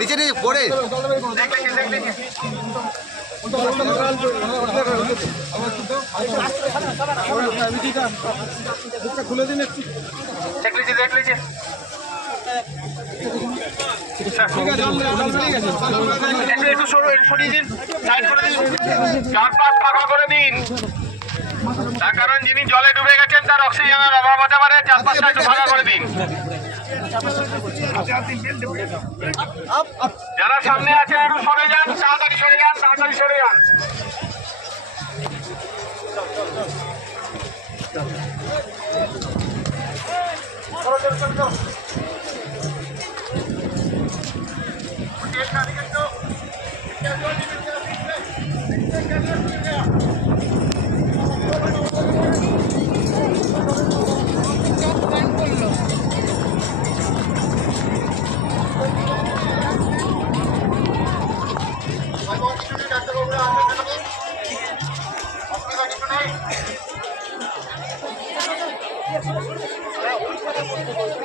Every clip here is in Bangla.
নিচে নিয়ে পড়ে খুলে দিন দেখ লিজি একটু সরিয়ে দিন, সাইড করে দিন, চারপাশ ফাঁকা করে দিন। তার কারণ যিনি জলে ডুবে গেছেন তার অক্সিজেনের অভাব হতে পারে, চারপাশটা একটু ফাঁকা করে দিন। যারা সামনে আছেন একটু সরে যান, তাড়াতাড়ি সরে যান, তাড়াতাড়ি সরে যান।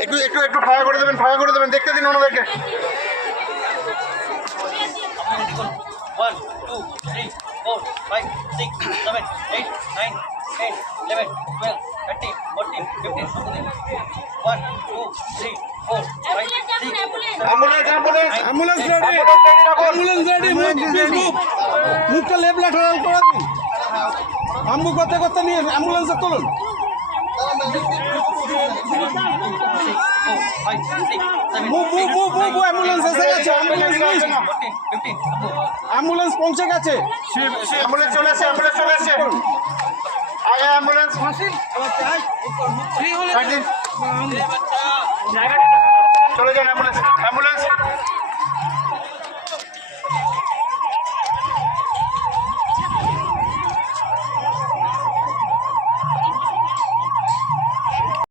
একটু একটু একটু ফাঁকা করে দেবেন, ফাঁকা করে দেবেন, দেখতে দিন ওনাদেরকে। 1 2 3 4 5 6 7 8 9 10 11 12 13 14 15 1 2 3 4 5 6 ambulance ambulance ambulance ready, ambulance ready. মুখটা লেপ ল্যাটারাল করে দিন, আম্বু করতে করতে নিয়ে অ্যাম্বুলেন্সে তুলুন। 5 6 7 move move move move, ambulance এসে গেছে, অ্যাম্বুলেন্স নিয়ে 14 15 অ্যাম্বুলেন্স পৌঁছে গেছে। অ্যাম্বুলেন্স চলে আসছে, অ্যাম্বুলেন্স চলে আসছে। আগে অ্যাম্বুলেন্স সাইড দিন, চলে যান অ্যাম্বুলেন্স, অ্যাম্বুলেন্স